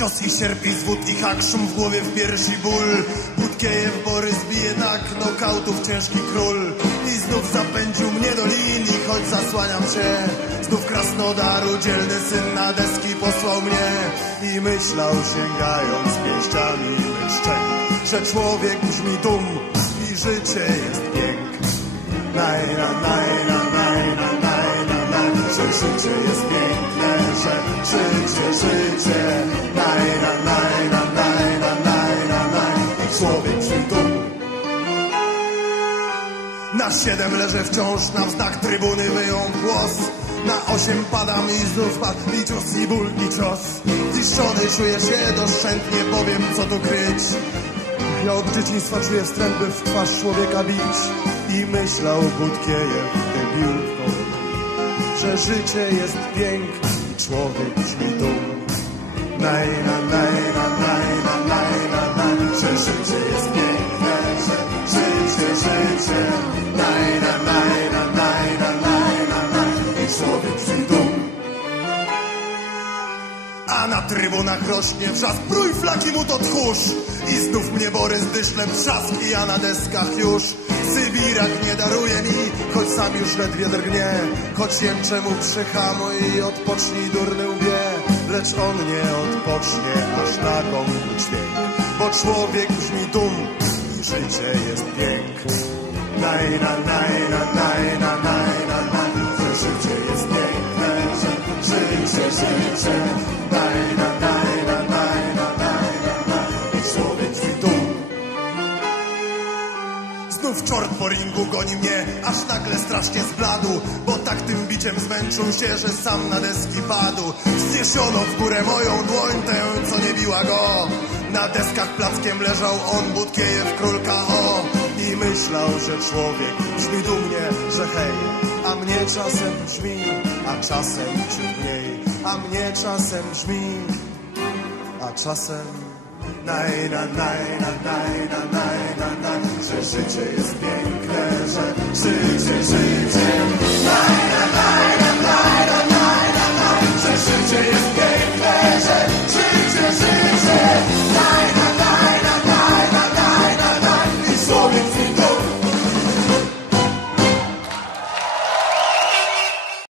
deski sierpi zwód i hak, szum w głowie w piersi ból. Budkiejew Borys bije tak, nokautów ciężki król. I znów zapędził mnie do linii, choć zasłaniam się. Znów Krasnodaru dzielny syn na deski posłał mnie. I myślał sięgając pięściami mych szczęk, że człowiek brzmi dum i życie jest piękne. Naj, na, naj, na, naj, na, naj, na, naj, że życie jest piękne, że życie, życie, na, siedem leżę wciąż, na wznak trybuny wyjął głos. Na osiem padam i znów padł i cios, i ból, i cios. Ziszczony czuję się, doszczętnie powiem, co tu kryć. Ja od dzieciństwa czuję wstręt, by w twarz człowieka bić. I myślał na, naj, na, naj, że życie jest piękne, i człowiek brzmi dum. Trybunach rośnie wrzask, prój flaki mu to tchórz. I znów mnie Borys dyszlem trzask i ja na deskach już. Sybirak nie daruje mi, choć sam już ledwie drgnie. Choć jęczę mu przyhamuj i odpocznij durny łbie Lecz on nie odpocznie, aż na gąbku dźwięk. Bo człowiek brzmi dum i życie jest piękne. Naj, na, naj, na, naj, na, naj, na, naj Że życie jest piękne, że życie, życie. Naj, Znów czort po ringu goni mnie, aż nagle strasznie zbladł Bo tak tym biciem zmęczył się, że sam na deski padł. Zniesiono w górę moją dłoń tę, co nie biła go. Na deskach plackiem leżał on, Budkiejew, król K.O. I myślał, że człowiek brzmi dumnie, że hej A mnie czasem brzmi, a czasem ciut mniej. A mnie czasem brzmi, a czasem Naj, na, naj, na, naj, na, naj, życie jest piękne, że życie, życie. Lajda, lajda, lajda, że życie jest piękne, że życie, życie. Lajda, lajda, lajda, lajda, lajda, i sobie.